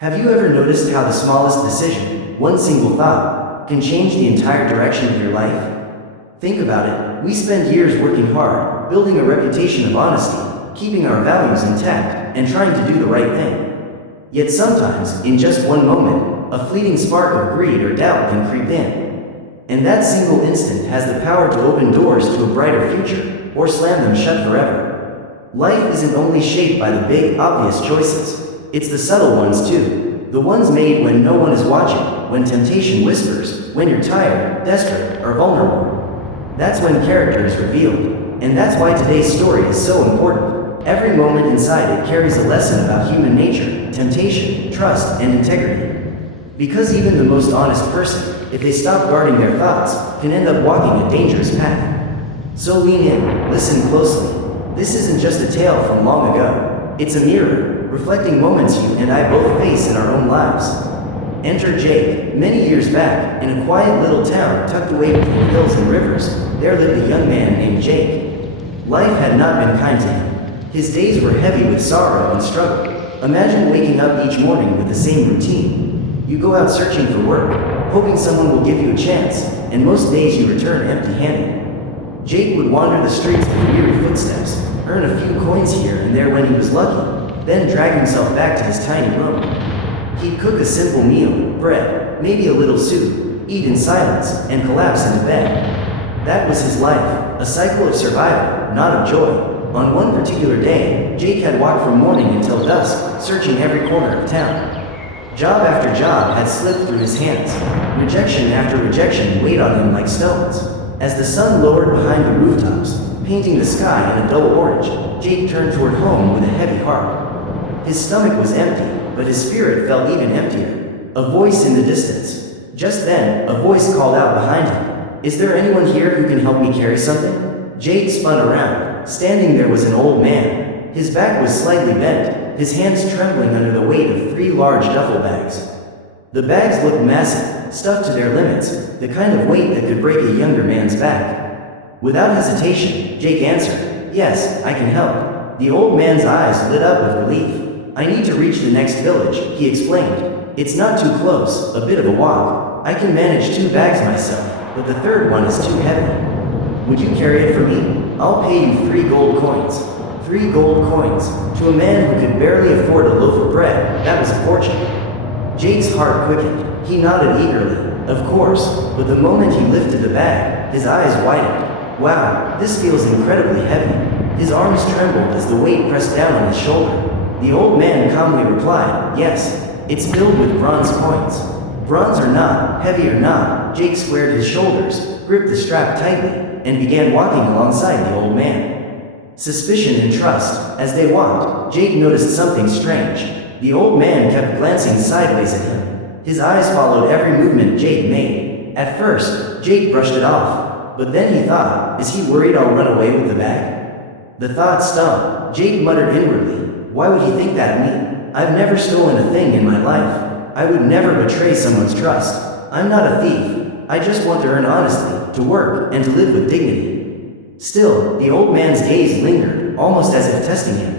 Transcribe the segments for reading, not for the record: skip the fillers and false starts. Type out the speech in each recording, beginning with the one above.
Have you ever noticed how the smallest decision, one single thought, can change the entire direction of your life? Think about it. We spend years working hard, building a reputation of honesty, keeping our values intact, and trying to do the right thing. Yet sometimes, in just one moment, a fleeting spark of greed or doubt can creep in. And that single instant has the power to open doors to a brighter future, or slam them shut forever. Life isn't only shaped by the big, obvious choices. It's the subtle ones too. The ones made when no one is watching, when temptation whispers, when you're tired, desperate, or vulnerable. That's when character is revealed. And that's why today's story is so important. Every moment inside it carries a lesson about human nature, temptation, trust, and integrity. Because even the most honest person, if they stop guarding their thoughts, can end up walking a dangerous path. So lean in, listen closely. This isn't just a tale from long ago. It's a mirror, reflecting moments you and I both face in our own lives. Enter Jake. Many years back, in a quiet little town tucked away between hills and rivers, there lived a young man named Jake. Life had not been kind to him. His days were heavy with sorrow and struggle. Imagine waking up each morning with the same routine. You go out searching for work, hoping someone will give you a chance, and most days you return empty-handed. Jake would wander the streets with weary footsteps, earn a few coins here and there when he was lucky, then drag himself back to his tiny room. He'd cook a simple meal, bread, maybe a little soup, eat in silence, and collapse into bed. That was his life, a cycle of survival, not of joy. On one particular day, Jake had walked from morning until dusk, searching every corner of town. Job after job had slipped through his hands. Rejection after rejection weighed on him like stones. As the sun lowered behind the rooftops, painting the sky in a dull orange, Jake turned toward home with a heavy heart. His stomach was empty, but his spirit felt even emptier. A voice in the distance. Just then, a voice called out behind him. "Is there anyone here who can help me carry something?" Jake spun around. Standing there was an old man. His back was slightly bent, his hands trembling under the weight of 3 large duffel bags. The bags looked massive, stuffed to their limits, the kind of weight that could break a younger man's back. Without hesitation, Jake answered, "Yes, I can help." The old man's eyes lit up with relief. "I need to reach the next village," he explained. "It's not too close, a bit of a walk. I can manage 2 bags myself, but the third one is too heavy. Would you carry it for me? I'll pay you 3 gold coins." 3 gold coins. To a man who could barely afford a loaf of bread, that was a fortune. Jake's heart quickened. He nodded eagerly. Of course, but the moment he lifted the bag, his eyes widened. "Wow, this feels incredibly heavy." His arms trembled as the weight pressed down on his shoulder. The old man calmly replied, "Yes, it's filled with bronze coins." Bronze or not, heavy or not, Jake squared his shoulders, gripped the strap tightly, and began walking alongside the old man. Suspicion and trust. As they walked, Jake noticed something strange. The old man kept glancing sideways at him. His eyes followed every movement Jake made. At first, Jake brushed it off, but then he thought, is he worried I'll run away with the bag? The thought stung. Jake muttered inwardly, why would he think that of me? I've never stolen a thing in my life. I would never betray someone's trust. I'm not a thief. I just want to earn honestly, to work, and to live with dignity. Still, the old man's gaze lingered, almost as if testing him.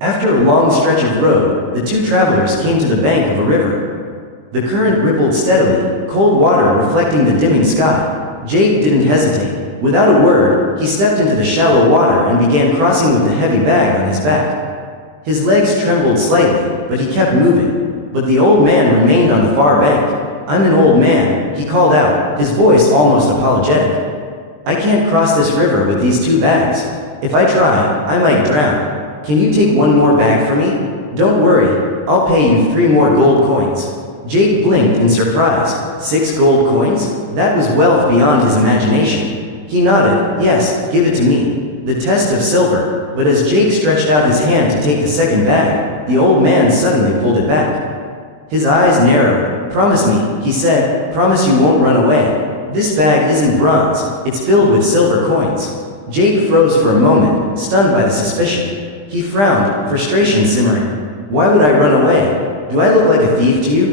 After a long stretch of road, the 2 travelers came to the bank of a river. The current rippled steadily, cold water reflecting the dimming sky. Jake didn't hesitate. Without a word, he stepped into the shallow water and began crossing with the heavy bag on his back. His legs trembled slightly, but he kept moving. But the old man remained on the far bank. "I'm an old man," he called out, his voice almost apologetic. "I can't cross this river with these 2 bags. If I try, I might drown. Can you take 1 more bag for me? Don't worry, I'll pay you 3 more gold coins." Jake blinked in surprise. 6 gold coins? That was wealth beyond his imagination. He nodded, "Yes, give it to me." The test of silver. But as Jake stretched out his hand to take the second bag, the old man suddenly pulled it back. His eyes narrowed. "Promise me," he said, "promise you won't run away. This bag isn't bronze, it's filled with silver coins." Jake froze for a moment, stunned by the suspicion. He frowned, frustration simmering. "Why would I run away? Do I look like a thief to you?"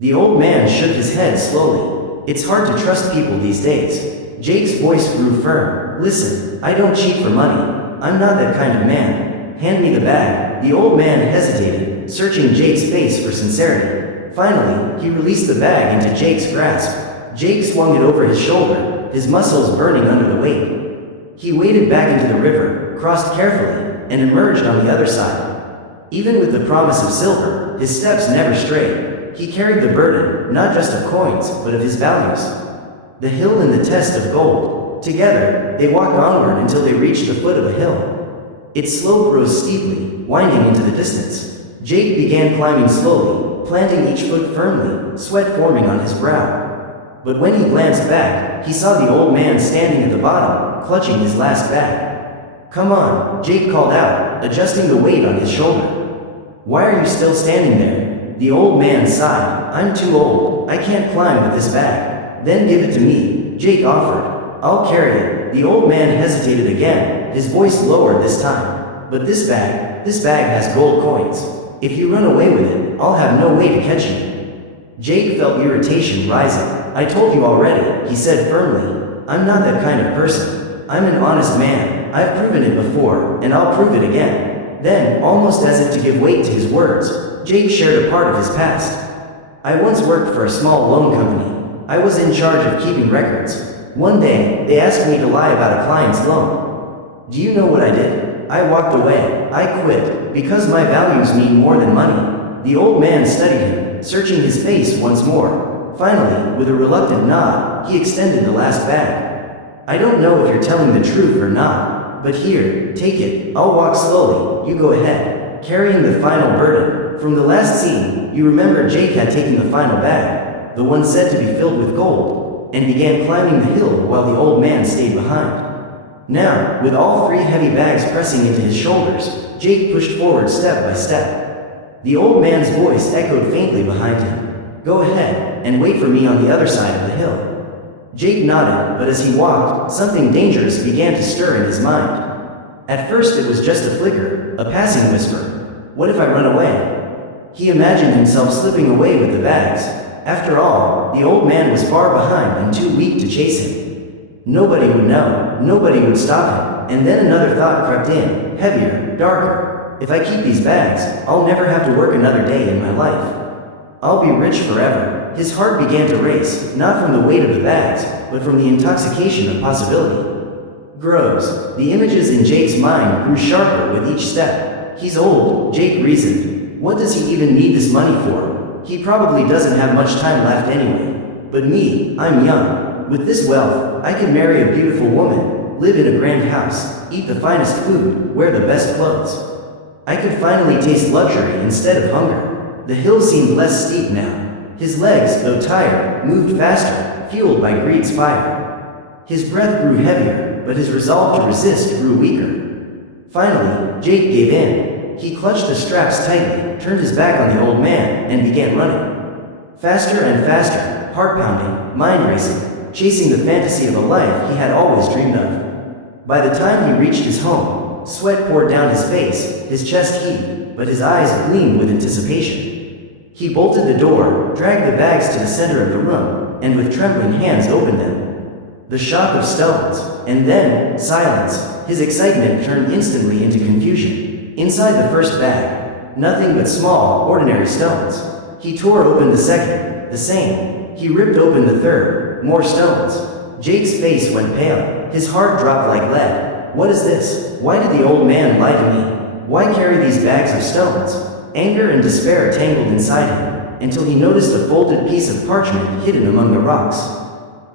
The old man shook his head slowly. "It's hard to trust people these days." Jake's voice grew firm. "Listen, I don't cheat for money. I'm not that kind of man. Hand me the bag." The old man hesitated, hesitated, searching Jake's face for sincerity. Finally, he released the bag into Jake's grasp. Jake swung it over his shoulder, his muscles burning under the weight. He waded back into the river, crossed carefully, and emerged on the other side. Even with the promise of silver, his steps never strayed. He carried the burden, not just of coins, but of his values. The hill and the test of gold. Together, they walked onward until they reached the foot of a hill. Its slope rose steeply, winding into the distance. Jake began climbing slowly, planting each foot firmly, sweat forming on his brow. But when he glanced back, he saw the old man standing at the bottom, clutching his last bag. "Come on," Jake called out, adjusting the weight on his shoulder. "Why are you still standing there?" The old man sighed. "I'm too old. I can't climb with this bag." "Then give it to me," Jake offered. "I'll carry it." The old man hesitated again, his voice lower this time. "But this bag has gold coins. If you run away with it, I'll have no way to catch you." Jake felt irritation rising. "I told you already," he said firmly. "I'm not that kind of person. I'm an honest man. I've proven it before, and I'll prove it again." Then, almost as if to give weight to his words, Jake shared a part of his past. "I once worked for a small loan company. I was in charge of keeping records. One day, they asked me to lie about a client's loan. Do you know what I did? I walked away. I quit, because my values mean more than money." The old man studied him, searching his face once more. Finally, with a reluctant nod, he extended the last bag. "I don't know if you're telling the truth or not, but here, take it. I'll walk slowly, you go ahead." Carrying the final burden. From the last scene, you remember Jake had taken the final bag, the one said to be filled with gold, and began climbing the hill while the old man stayed behind. Now, with all three heavy bags pressing into his shoulders, Jake pushed forward step by step. The old man's voice echoed faintly behind him. "Go ahead, and wait for me on the other side of the hill." Jake nodded, but as he walked, something dangerous began to stir in his mind. At first it was just a flicker, a passing whisper. What if I run away? He imagined himself slipping away with the bags. After all, the old man was far behind and too weak to chase him. Nobody would know, nobody would stop him. And then another thought crept in, heavier, darker. If I keep these bags, I'll never have to work another day in my life. I'll be rich forever. His heart began to race, not from the weight of the bags, but from the intoxication of possibility. Grows. The images in Jake's mind grew sharper with each step. He's old, Jake reasoned. What does he even need this money for? He probably doesn't have much time left anyway. But me, I'm young. With this wealth, I could marry a beautiful woman, live in a grand house, eat the finest food, wear the best clothes. I could finally taste luxury instead of hunger. The hill seemed less steep now. His legs, though tired, moved faster, fueled by greed's fire. His breath grew heavier, but his resolve to resist grew weaker. Finally, Jake gave in. He clutched the straps tightly, turned his back on the old man, and began running. Faster and faster, heart pounding, mind racing, chasing the fantasy of a life he had always dreamed of. By the time he reached his home, sweat poured down his face, his chest heaved, but his eyes gleamed with anticipation. He bolted the door, dragged the bags to the center of the room, and with trembling hands opened them. The shock of stones, and then silence. His excitement turned instantly into confusion. Inside the first bag, nothing but small, ordinary stones. He tore open the second, the same. He ripped open the third, more stones. Jake's face went pale. His heart dropped like lead. What is this? Why did the old man lie to me? Why carry these bags of stones? Anger and despair tangled inside him, until he noticed a folded piece of parchment hidden among the rocks.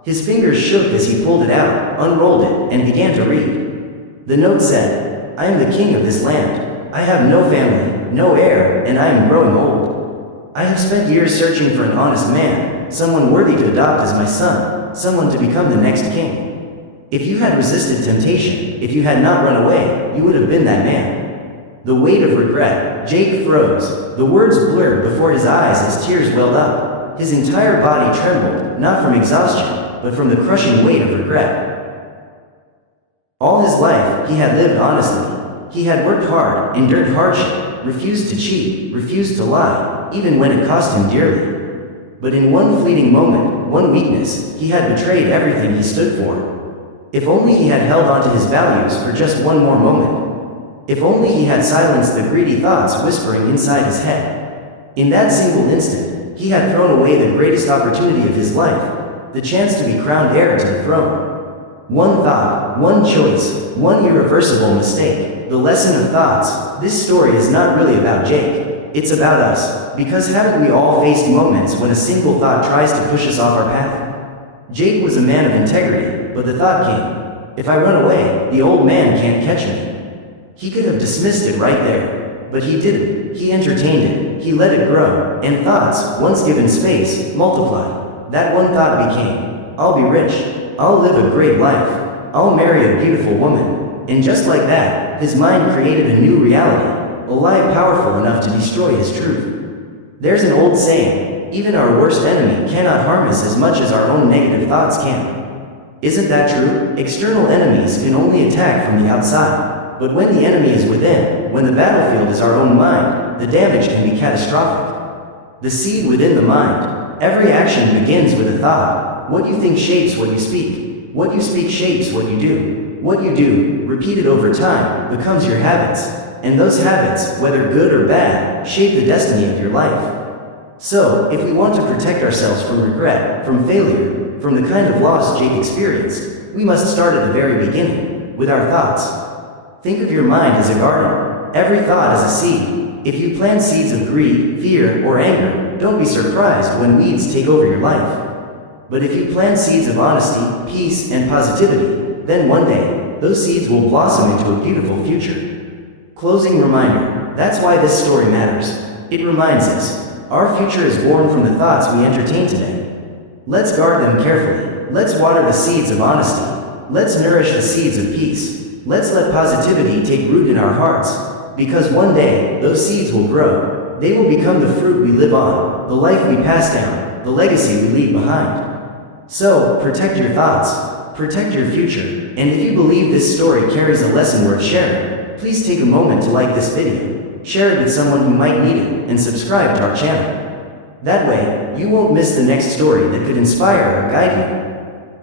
His fingers shook as he pulled it out, unrolled it, and began to read. The note said, "I am the king of this land. I have no family, no heir, and I am growing old. I have spent years searching for an honest man, someone worthy to adopt as my son, someone to become the next king. If you had resisted temptation, if you had not run away, you would have been that man." The weight of regret. Jake froze. The words blurred before his eyes as tears welled up. His entire body trembled, not from exhaustion, but from the crushing weight of regret. All his life, he had lived honestly. He had worked hard, endured hardship, refused to cheat, refused to lie, even when it cost him dearly. But in one fleeting moment, one weakness, he had betrayed everything he stood for. If only he had held on to his values for just one more moment. If only he had silenced the greedy thoughts whispering inside his head. In that single instant, he had thrown away the greatest opportunity of his life, the chance to be crowned heir to the throne. One thought, one choice, one irreversible mistake. The lesson of thoughts. This story is not really about Jake. It's about us, because haven't we all faced moments when a single thought tries to push us off our path? Jake was a man of integrity, but the thought came, if I run away, the old man can't catch me. He could have dismissed it right there, but he didn't. He entertained it, he let it grow, and thoughts, once given space, multiplied. That one thought became, I'll be rich, I'll live a great life, I'll marry a beautiful woman. And just like that, his mind created a new reality, a lie powerful enough to destroy his truth. There's an old saying, even our worst enemy cannot harm us as much as our own negative thoughts can. Isn't that true? External enemies can only attack from the outside. But when the enemy is within, when the battlefield is our own mind, the damage can be catastrophic. The seed within the mind. Every action begins with a thought. What you think shapes what you speak. What you speak shapes what you do. What you do, repeated over time, becomes your habits. And those habits, whether good or bad, shape the destiny of your life. So, if we want to protect ourselves from regret, from failure, from the kind of loss Jake experienced, we must start at the very beginning, with our thoughts. Think of your mind as a garden. Every thought is a seed. If you plant seeds of greed, fear, or anger, don't be surprised when weeds take over your life. But if you plant seeds of honesty, peace, and positivity, then one day, those seeds will blossom into a beautiful future. Closing reminder. That's why this story matters. It reminds us, our future is born from the thoughts we entertain today. Let's guard them carefully. Let's water the seeds of honesty. Let's nourish the seeds of peace. Let's let positivity take root in our hearts, because one day, those seeds will grow. They will become the fruit we live on, the life we pass down, the legacy we leave behind. So, protect your thoughts, protect your future, and if you believe this story carries a lesson worth sharing, please take a moment to like this video, share it with someone who might need it, and subscribe to our channel. That way, you won't miss the next story that could inspire or guide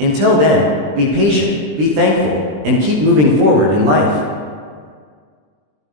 you. Until then, be patient, be thankful, and keep moving forward in life.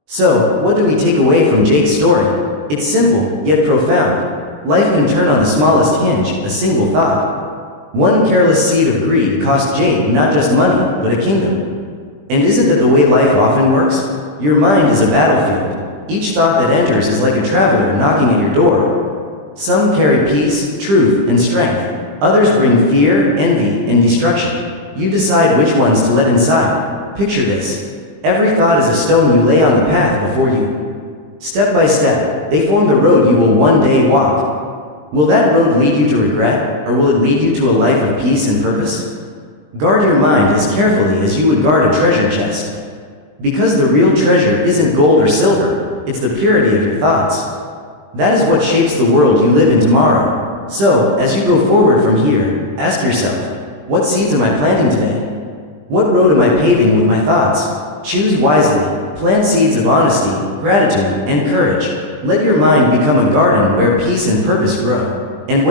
So, what do we take away from Jake's story? It's simple, yet profound. Life can turn on the smallest hinge, a single thought. One careless seed of greed cost Jake not just money, but a kingdom. And isn't that the way life often works? Your mind is a battlefield. Each thought that enters is like a traveler knocking at your door. Some carry peace, truth, and strength. Others bring fear, envy, and destruction. You decide which ones to let inside. Picture this. Every thought is a stone you lay on the path before you. Step by step, they form the road you will one day walk. Will that road lead you to regret, or will it lead you to a life of peace and purpose? Guard your mind as carefully as you would guard a treasure chest. Because the real treasure isn't gold or silver, it's the purity of your thoughts. That is what shapes the world you live in tomorrow. So, as you go forward from here, ask yourself, what seeds am I planting today? What road am I paving with my thoughts? Choose wisely. Plant seeds of honesty, gratitude, and courage. Let your mind become a garden where peace and purpose grow. And when